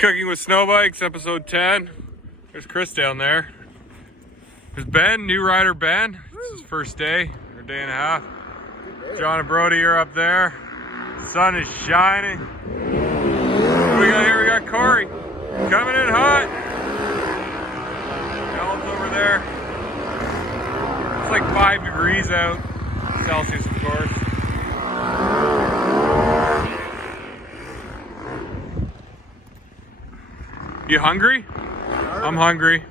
Cooking with SnowBikes, episode 10. There's Chris down there. There's Ben, new rider Ben. This is his first day, or day and a half. John and Brody are up there. The sun is shining. What do we got here? We got Corey coming in hot. Alan's over there. It's like 5 degrees out, Celsius of course. You hungry? I'm hungry.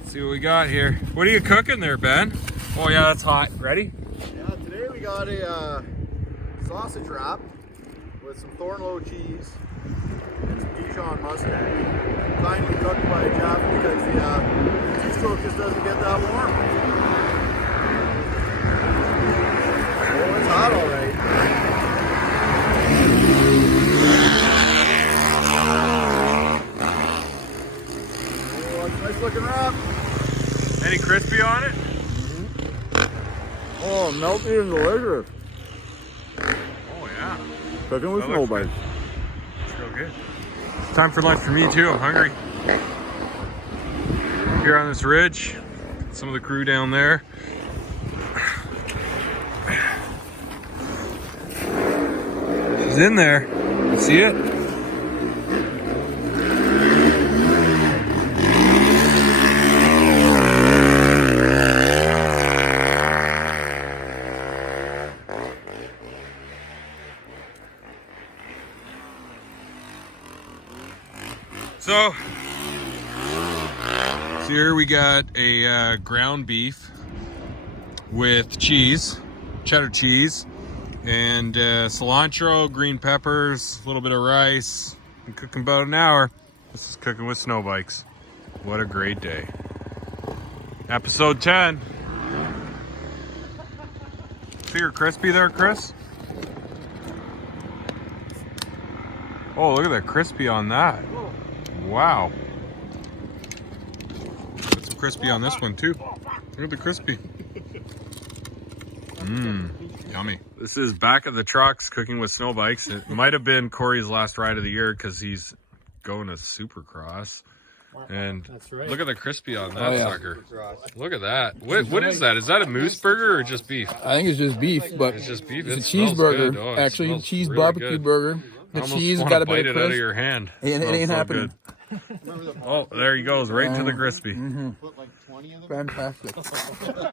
Let's see what we got here. What are you cooking there, Ben? Oh yeah, that's hot. Ready? Yeah, today we got a sausage wrap with some Thornlow cheese and some Dijon mustard. Kindly cooked by Jeff because the cheese stroke just doesn't get that warm. Oh, it's hot all right. Nice looking wrap. Any crispy on it? Oh, melty and delicious. Oh yeah. Cooking with That looks SnowBikes. It's real good. It's time for lunch for me too. I'm hungry. Here on this ridge, some of the crew down there. She's in there. You see it? So here we got a ground beef with cheese, cheddar cheese, and cilantro, green peppers, a little bit of rice. Been cooking about an hour. This is Cooking with SnowBikes. What a great day. Episode 10. See your crispy there, Chris? Oh, look at that crispy on that. Wow. Got some crispy on this one too. Look at the crispy. Mmm, yummy. This is back of the trucks Cooking with SnowBikes. It might have been Corey's last ride of the year because he's going to Supercross. And That's right. look at the crispy on that sucker. Look at that. What is that? Is that a moose burger or just beef? I think it's just beef, but It's just beef. it's a It smells cheeseburger. good. Oh, it Actually, smells cheese really barbecue good. burger. The I almost cheese wanna got a bite bit it of out of crisp. your hand. It ain't Smells so happening. good. Oh, there he goes, right to the crispy. Fantastic.